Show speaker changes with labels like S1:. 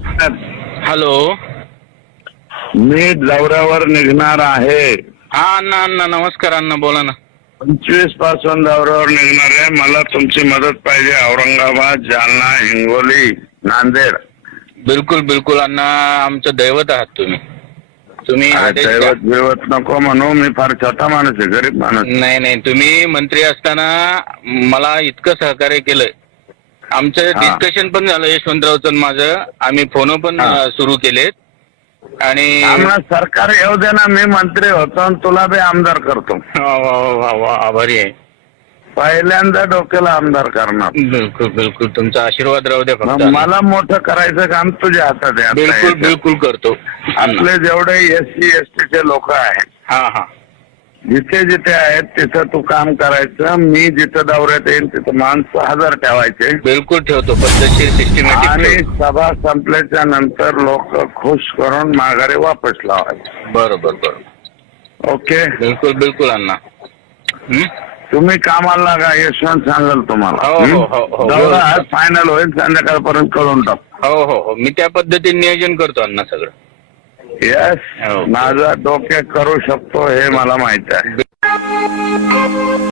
S1: Hello
S2: मी दौऱ्यावर निघणार आहे
S1: हा अण्णा अण्णा नमस्कार अण्णा बोला ना
S2: पंचवीस पासून दौऱ्यावर निघणार आहे मला तुमची मदत पाहिजे औरंगाबाद जालना हिंगोली नांदेड
S1: बिलकुल बिलकुल अण्णा आमचं दैवत आहात तुम्ही
S2: तुम्ही दैवत दैवत नको म्हणू मी फार छोटा माणूस आहे गरीब माणूस
S1: नाही नाही तुम्ही मंत्री असताना मला इतकं सहकार्य केलंय आमचं डिस्कशन पण झालं यशवंतरावचं माझं आम्ही फोन पण सुरू केलेत
S2: आणि सरकार येऊ दे ना मी मंत्री होतो तुला बी आमदार करतो आभारी आहे पहिल्यांदा डोक्याला आमदार करणार
S1: बिलकुल बिलकुल तुमचा आशीर्वाद राहू
S2: द्या मला मोठं करायचं काम तुझ्या हातात आहे
S1: बिलकुल बिलकुल करतो
S2: जेवढे एस आपले जेवढे एससी चे लोक आहेत हा हा जिथे जिथे आहेत तिथं तू काम करायचं मी जिथं दौऱ्यात येईल तिथं माणसं हजर ठेवायचे
S1: बिलकुल ठेवतो सिस्टीम
S2: आणि सभा संपल्याच्या नंतर लोक खुश करून माघारी वापस लावायचे
S1: बरोबर बरोबर ओके बिलकुल बिलकुल अण्णा
S2: तुम्ही कामाला लागा यशवंत सांगाल तुम्हाला हो, हो, हो, फायनल हो. होईल संध्याकाळपर्यंत कळून टाक
S1: हो हो हो मी त्या पद्धतीने नियोजन करतो अण्णा सगळं
S2: यस माझा डोके करू शकतो हे मला माहित आहे